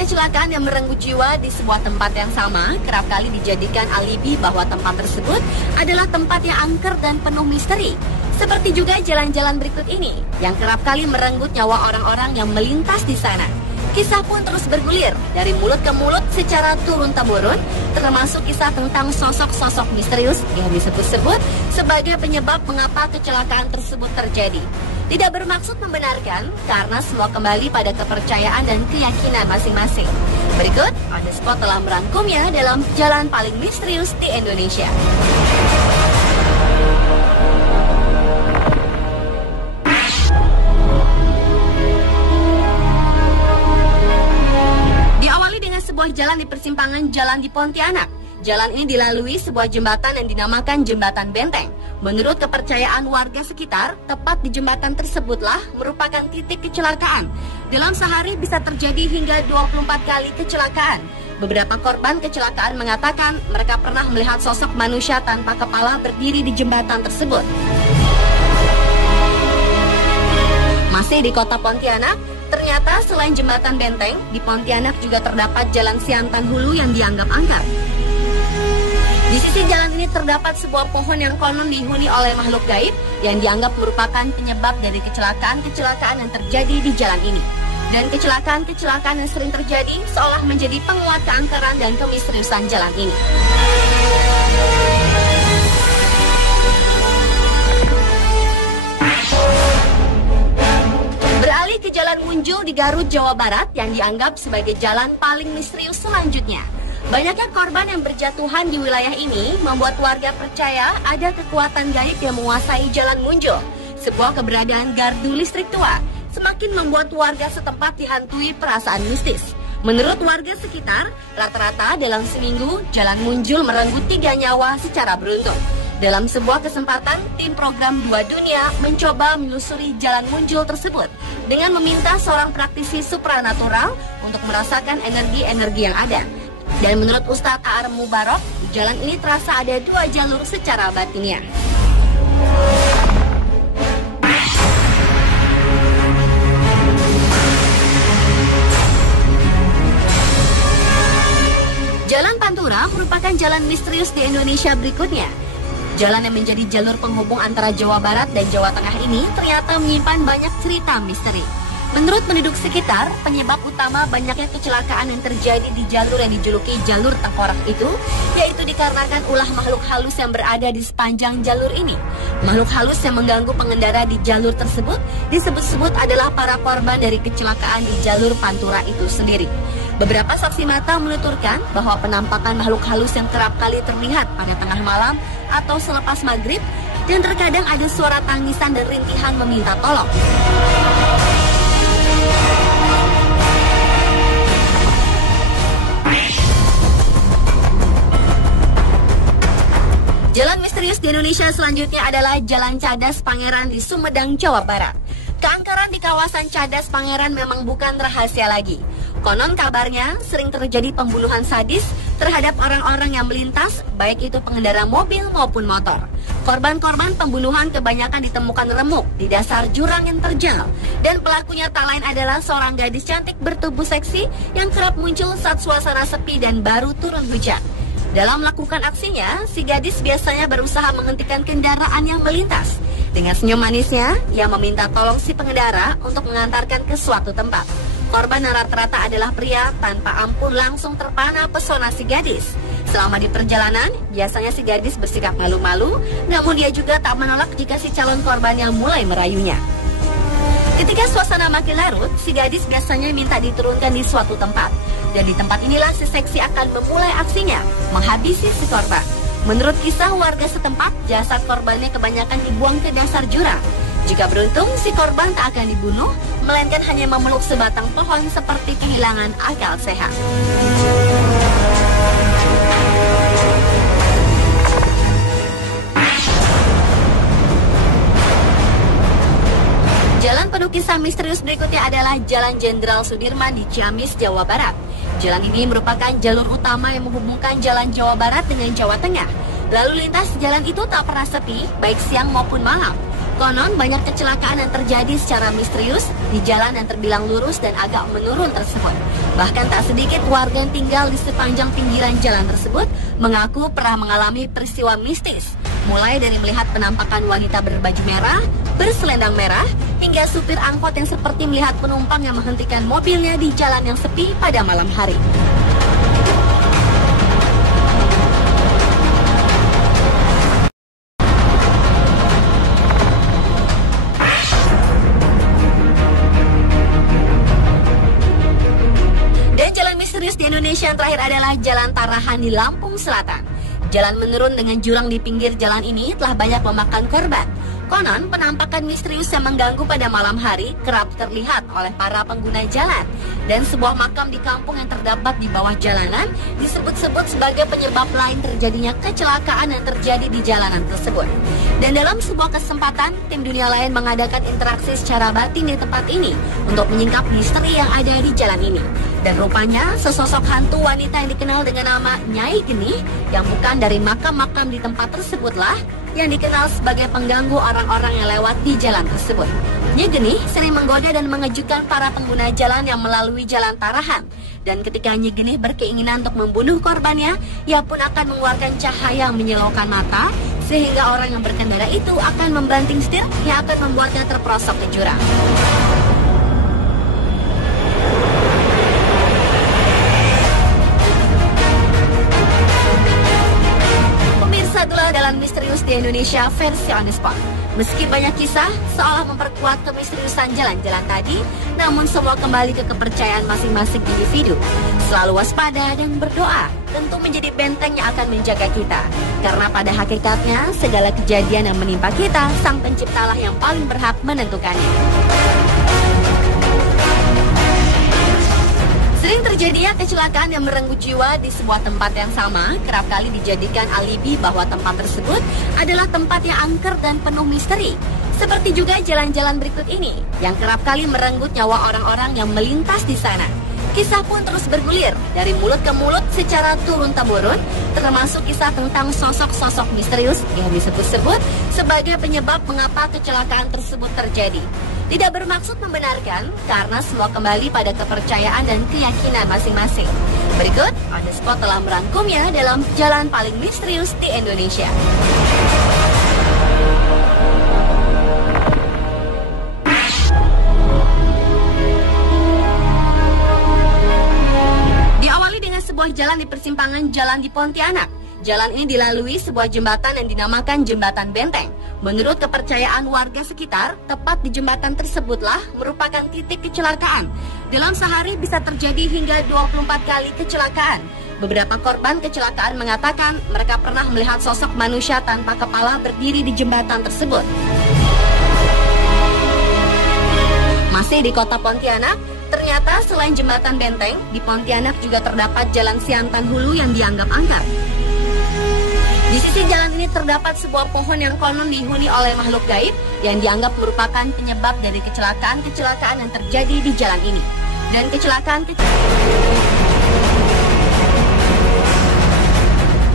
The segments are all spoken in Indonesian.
kecelakaan yang merenggut jiwa di sebuah tempat yang sama kerap kali dijadikan alibi bahwa tempat tersebut adalah tempat yang angker dan penuh misteri. Seperti juga jalan-jalan berikut ini yang kerap kali merenggut nyawa orang-orang yang melintas di sana. Kisah pun terus bergulir dari mulut ke mulut secara turun-temurun, termasuk kisah tentang sosok-sosok misterius yang disebut-sebut sebagai penyebab mengapa kecelakaan tersebut terjadi. Tidak bermaksud membenarkan, karena semua kembali pada kepercayaan dan keyakinan masing-masing. Berikut, On The Spot telah merangkumnya dalam Jalan Paling Misterius di Indonesia. Sebuah jalan di persimpangan jalan di Pontianak. Jalan ini dilalui sebuah jembatan yang dinamakan Jembatan Benteng. Menurut kepercayaan warga sekitar, tepat di jembatan tersebutlah merupakan titik kecelakaan. Dalam sehari bisa terjadi hingga 24 kali kecelakaan. Beberapa korban kecelakaan mengatakan mereka pernah melihat sosok manusia tanpa kepala berdiri di jembatan tersebut. Masih di kota Pontianak, ternyata selain Jembatan Benteng, di Pontianak juga terdapat Jalan Siantan Hulu yang dianggap angker. Di sisi jalan ini terdapat sebuah pohon yang konon dihuni oleh makhluk gaib yang dianggap merupakan penyebab dari kecelakaan-kecelakaan yang terjadi di jalan ini. Dan kecelakaan-kecelakaan yang sering terjadi seolah menjadi penguat keangkeran dan kemisteriusan jalan ini. Beralih ke Jalan Munjul di Garut, Jawa Barat yang dianggap sebagai jalan paling misterius selanjutnya. Banyaknya korban yang berjatuhan di wilayah ini membuat warga percaya ada kekuatan gaib yang menguasai Jalan Munjul, sebuah keberadaan gardu listrik tua. Semakin membuat warga setempat dihantui perasaan mistis. Menurut warga sekitar, rata-rata dalam seminggu Jalan Munjul merenggut 3 nyawa secara beruntun. Dalam sebuah kesempatan, tim program 2 Dunia mencoba menelusuri Jalan Munjul tersebut dengan meminta seorang praktisi supranatural untuk merasakan energi-energi yang ada. Dan menurut Ustadz A.R. Mubarok, jalan ini terasa ada 2 jalur secara batinnya. Jalan Pantura merupakan jalan misterius di Indonesia berikutnya. Jalan yang menjadi jalur penghubung antara Jawa Barat dan Jawa Tengah ini ternyata menyimpan banyak cerita misteri. Menurut penduduk sekitar, penyebab utama banyaknya kecelakaan yang terjadi di jalur yang dijuluki jalur tengkorak itu, yaitu dikarenakan ulah makhluk halus yang berada di sepanjang jalur ini. Makhluk halus yang mengganggu pengendara di jalur tersebut disebut-sebut adalah para korban dari kecelakaan di jalur Pantura itu sendiri. Beberapa saksi mata menuturkan bahwa penampakan makhluk halus yang kerap kali terlihat pada tengah malam atau selepas maghrib, dan terkadang ada suara tangisan dan rintihan meminta tolong. Jalan misterius di Indonesia selanjutnya adalah Jalan Cadas Pangeran di Sumedang, Jawa Barat. Keangkeran di kawasan Cadas Pangeran memang bukan rahasia lagi. Konon kabarnya sering terjadi pembunuhan sadis terhadap orang-orang yang melintas, baik itu pengendara mobil maupun motor. Korban-korban pembunuhan kebanyakan ditemukan remuk di dasar jurang yang terjal. Dan pelakunya tak lain adalah seorang gadis cantik bertubuh seksi yang kerap muncul saat suasana sepi dan baru turun hujan. Dalam melakukan aksinya, si gadis biasanya berusaha menghentikan kendaraan yang melintas. Dengan senyum manisnya, ia meminta tolong si pengendara untuk mengantarkan ke suatu tempat. Korban yang rata-rata adalah pria, tanpa ampun langsung terpana pesona si gadis. Selama di perjalanan, biasanya si gadis bersikap malu-malu, namun dia juga tak menolak jika si calon korbannya mulai merayunya. Ketika suasana makin larut, si gadis biasanya minta diturunkan di suatu tempat. Dan di tempat inilah si seksi akan memulai aksinya, menghabisi si korban. Menurut kisah warga setempat, jasad korbannya kebanyakan dibuang ke dasar jurang. Jika beruntung, si korban tak akan dibunuh, melainkan hanya memeluk sebatang pohon seperti kehilangan akal sehat. Jalan penuh kisah misterius berikutnya adalah Jalan Jenderal Sudirman di Ciamis, Jawa Barat. Jalan ini merupakan jalur utama yang menghubungkan Jalan Jawa Barat dengan Jawa Tengah. Lalu lintas jalan itu tak pernah sepi, baik siang maupun malam. Konon banyak kecelakaan yang terjadi secara misterius di jalan yang terbilang lurus dan agak menurun tersebut. Bahkan tak sedikit warga yang tinggal di sepanjang pinggiran jalan tersebut mengaku pernah mengalami peristiwa mistis. Mulai dari melihat penampakan wanita berbaju merah, berselendang merah, hingga supir angkot yang seperti melihat penumpang yang menghentikan mobilnya di jalan yang sepi pada malam hari. Di Indonesia yang terakhir adalah Jalan Tarahan di Lampung Selatan. Jalan menurun dengan jurang di pinggir jalan ini telah banyak memakan korban. Konon, penampakan misterius yang mengganggu pada malam hari kerap terlihat oleh para pengguna jalan. Dan sebuah makam di kampung yang terdapat di bawah jalanan disebut-sebut sebagai penyebab lain terjadinya kecelakaan yang terjadi di jalanan tersebut. Dan dalam sebuah kesempatan, tim dunia lain mengadakan interaksi secara batin di tempat ini untuk menyingkap misteri yang ada di jalan ini. Dan rupanya sesosok hantu wanita yang dikenal dengan nama Nyai Geni yang bukan dari makam-makam di tempat tersebutlah yang dikenal sebagai pengganggu orang-orang yang lewat di jalan tersebut. Nyai Geni sering menggoda dan mengejutkan para pengguna jalan yang melalui jalan Tarahan. Dan ketika Nyai Geni berkeinginan untuk membunuh korbannya, ia pun akan mengeluarkan cahaya yang menyilaukan mata sehingga orang yang berkendara itu akan membanting setir yang akan membuatnya terperosok ke jurang. Itulah Jalan Misterius di Indonesia versi On The Spot. Meski banyak kisah seolah memperkuat kemisteriusan jalan-jalan tadi, namun semua kembali ke kepercayaan masing-masing individu. Selalu waspada dan berdoa tentu menjadi benteng yang akan menjaga kita. Karena pada hakikatnya segala kejadian yang menimpa kita, Sang Penciptalah yang paling berhak menentukannya. Sering terjadinya kecelakaan yang merenggut jiwa di sebuah tempat yang sama kerap kali dijadikan alibi bahwa tempat tersebut adalah tempat yang angker dan penuh misteri. Seperti juga jalan-jalan berikut ini yang kerap kali merenggut nyawa orang-orang yang melintas di sana. Kisah pun terus bergulir dari mulut ke mulut secara turun-temurun, termasuk kisah tentang sosok-sosok misterius yang disebut-sebut sebagai penyebab mengapa kecelakaan tersebut terjadi. Tidak bermaksud membenarkan, karena semua kembali pada kepercayaan dan keyakinan masing-masing. Berikut, On The Spot telah merangkumnya dalam Jalan Paling Misterius di Indonesia. Diawali dengan sebuah jalan di persimpangan jalan di Pontianak. Jalan ini dilalui sebuah jembatan yang dinamakan Jembatan Benteng. Menurut kepercayaan warga sekitar, tepat di jembatan tersebutlah merupakan titik kecelakaan. Dalam sehari bisa terjadi hingga 24 kali kecelakaan. Beberapa korban kecelakaan mengatakan mereka pernah melihat sosok manusia tanpa kepala berdiri di jembatan tersebut. Masih di kota Pontianak, ternyata selain Jembatan Benteng, di Pontianak juga terdapat Jalan Siantan Hulu yang dianggap angker. Di sisi jalan ini terdapat sebuah pohon yang konon dihuni oleh makhluk gaib yang dianggap merupakan penyebab dari kecelakaan-kecelakaan yang terjadi di jalan ini. Dan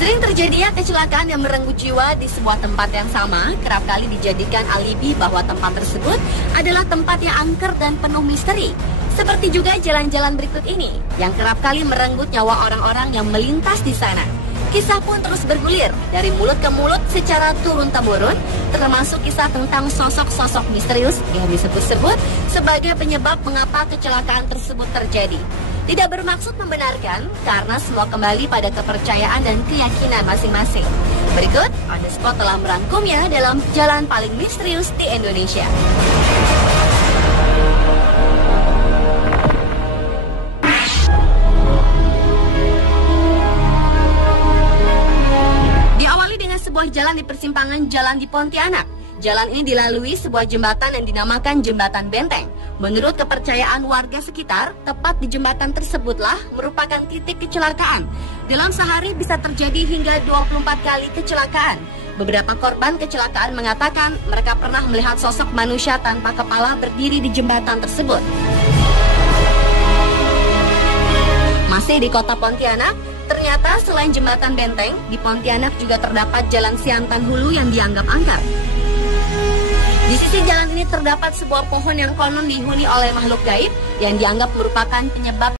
sering terjadinya kecelakaan yang merenggut jiwa di sebuah tempat yang sama kerap kali dijadikan alibi bahwa tempat tersebut adalah tempat yang angker dan penuh misteri. Seperti juga jalan-jalan berikut ini yang kerap kali merenggut nyawa orang-orang yang melintas di sana. Kisah pun terus bergulir dari mulut ke mulut secara turun-temurun, termasuk kisah tentang sosok-sosok misterius yang disebut-sebut sebagai penyebab mengapa kecelakaan tersebut terjadi. Tidak bermaksud membenarkan, karena semua kembali pada kepercayaan dan keyakinan masing-masing. Berikut, On The Spot telah merangkumnya dalam Jalan Paling Misterius di Indonesia. Sebuah jalan di persimpangan jalan di Pontianak. Jalan ini dilalui sebuah jembatan yang dinamakan Jembatan Benteng. Menurut kepercayaan warga sekitar, tepat di jembatan tersebutlah merupakan titik kecelakaan. Dalam sehari bisa terjadi hingga 24 kali kecelakaan. Beberapa korban kecelakaan mengatakan mereka pernah melihat sosok manusia tanpa kepala berdiri di jembatan tersebut. Masih di kota Pontianak, ternyata selain Jembatan Benteng, di Pontianak juga terdapat Jalan Siantan Hulu yang dianggap angker. Di sisi jalan ini terdapat sebuah pohon yang konon dihuni oleh makhluk gaib yang dianggap merupakan penyebab